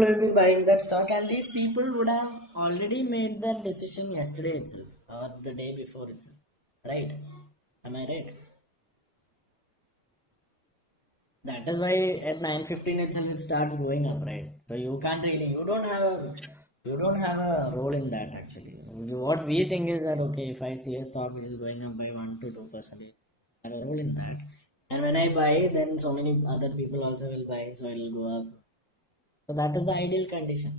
will be buying that stock, and these people would have already made their decision yesterday itself or the day before itself, right? Am I right? That is why at 9:15 itself it starts going up, right? So you can't really, you don't have a role in that actually. What we think is that okay, if I see a stock which is going up by 1 to 2%, I have a role in that. And when I buy, then so many other people also will buy, so it will go up. So that is the ideal condition.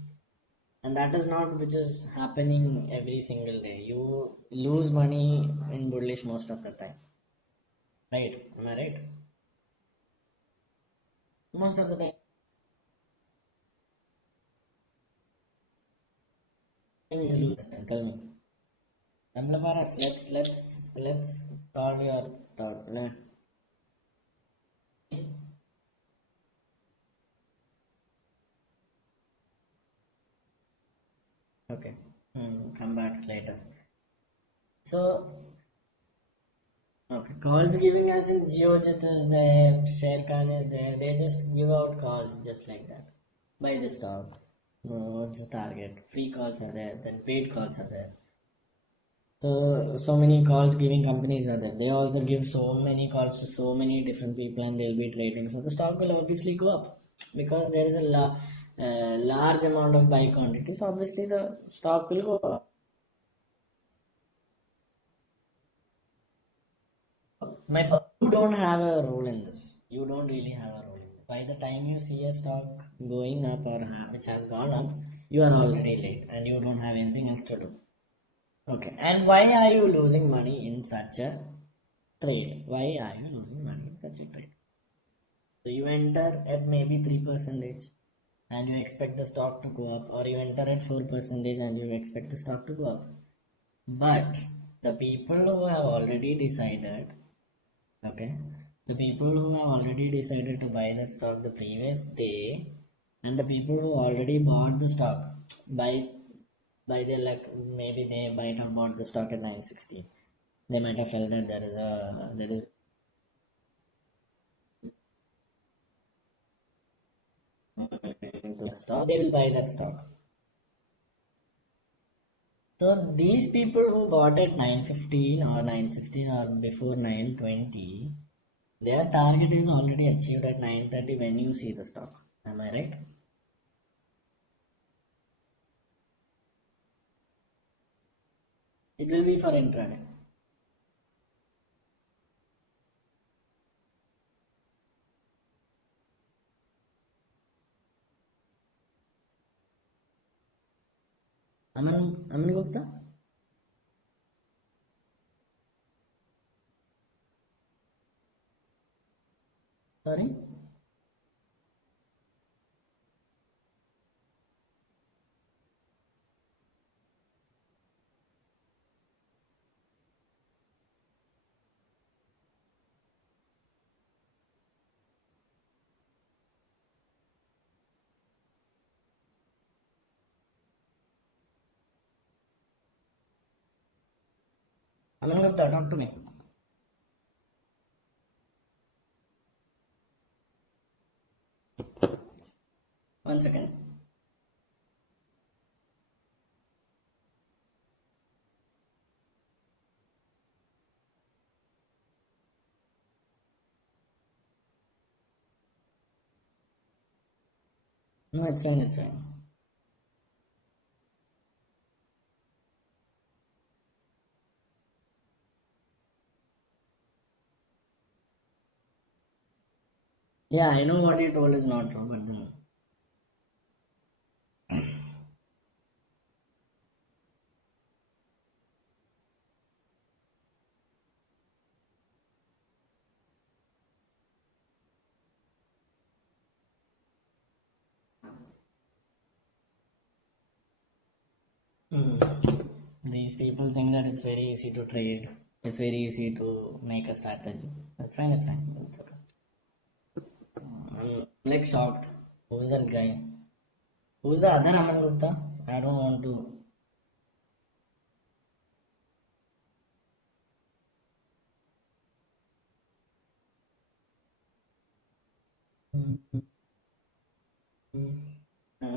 And that is not which is happening every single day. You lose money in bullish most of the time. Right? Am I right? Most of the time you lose. Tell me. Amlaparas, let's solve your thought. Okay. Come back later. So okay, calls giving us in Geojit is there, Sharekhan is there. They just give out calls just like that. Buy the stock. What's the target? Free calls are there, then paid calls are there. So many calls giving companies are there. They also give so many calls to so many different people, and they'll be trading. So the stock will obviously go up because there is a large amount of buy quantity. So obviously the stock will go up. You don't have a role in this. You don't really have a role in this. By the time you see a stock going up or which has gone up, you are already late and you don't have anything else to do. Okay. And why are you losing money in such a trade? Why are you losing money in such a trade? So you enter at maybe 3% and you expect the stock to go up, or you enter at 4% and you expect the stock to go up. But the people who have already decided, okay, the people who have already decided to buy that stock the previous day, and the people who already bought the stock by their luck, maybe they might have bought the stock at 9:16. They might have felt that there is stock, they will buy that stock. So these people who bought at 9:15 or 9:16 or before 9:20, their target is already achieved at 9:30 when you see the stock. Am I right? It will be for intraday. Aman Gupta? Sorry? Aman Gupta, talk to me. One second. No, it's fine, it's fine. Yeah, I know what you told is not true, but then. These people think that it's very easy to trade. It's very easy to make a strategy. That's fine, it's fine. It's okay. I'm like shocked. Who's that guy? Who's the other Aman Gupta? I don't want to.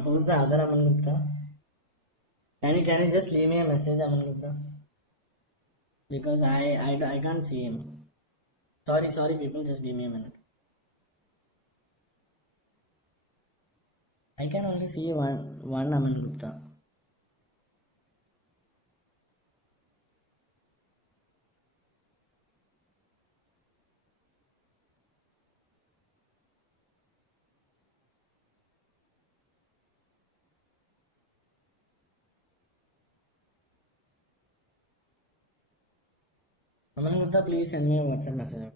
Who's the other Aman Gupta? Can you just leave me a message, Aman Gupta? Because I can't see him. Sorry people, just give me a minute. I can only see one Aman Gupta. Aman Gupta, please send me a WhatsApp message.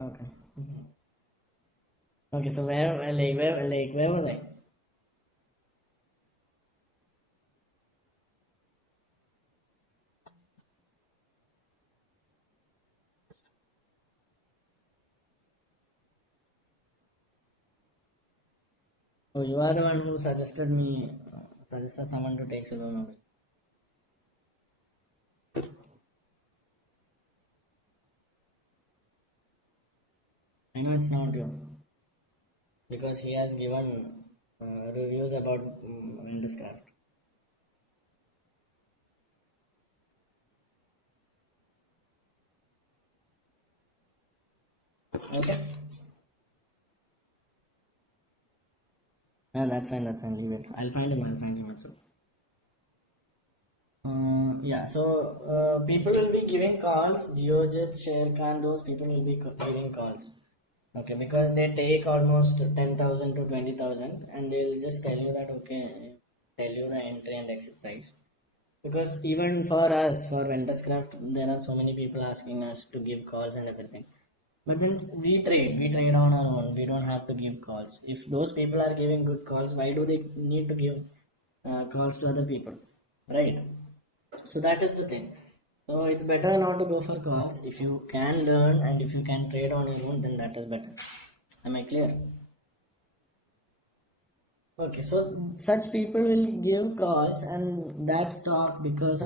Okay. Okay, so where was I? Oh, you are the one who suggested someone to take silver medal. I know it's not you, because he has given reviews about Windows Craft. Okay. That's fine. Leave it. I'll find him also. Yeah, so people will be giving calls. Geojit, Sherkan, those people will be giving calls. Okay, because they take almost 10,000 to 20,000 and they'll just tell you that, okay, tell you the entry and exit price. Because even for us, for Ventuscraft, there are so many people asking us to give calls and everything. But then we trade on our own. We don't have to give calls. If those people are giving good calls, why do they need to give calls to other people, right? So that is the thing. So it's better not to go for calls. If you can learn and if you can trade on your own, then that is better. Am I clear? Okay, so such people will give calls and that stock because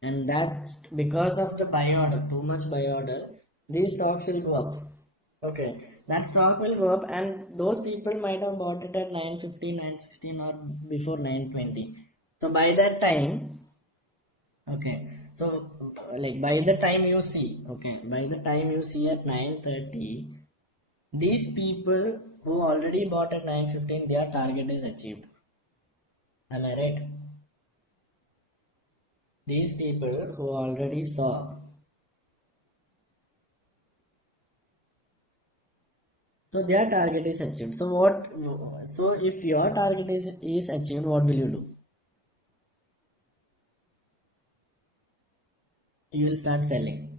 and that because of the buy order, too much buy order, these stocks will go up. Okay, that stock will go up, and those people might have bought it at 915, 916, or before 920. So by that time, okay, so like by the time you see, okay, by the time you see at 930, these people who already bought at 915, their target is achieved. Am I right? These people who already saw, so their target is achieved. So what? So if your target is achieved, what will you do? You will start selling.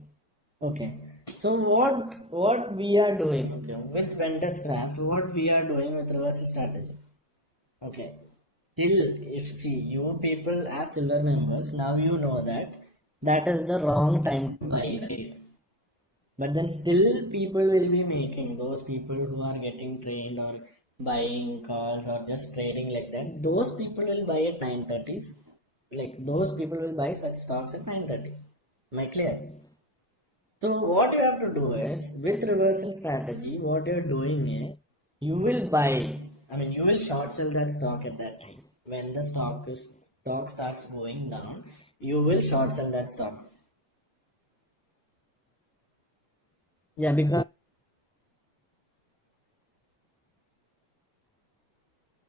Okay, so what we are doing, okay, with Ventus Craft, what we are doing with reversal strategy, okay, till if see you people as silver members, now you know that that is the wrong time to buy, right? But then still people will be making, those people who are getting trained or buying calls or just trading like that, those people will buy at 930s, like those people will buy such stocks at 930. Am I clear? So what you have to do is, with reversal strategy, what you're doing is you will buy, I mean you will short sell that stock at that time. When the stock starts going down, you will short sell that stock. Yeah, because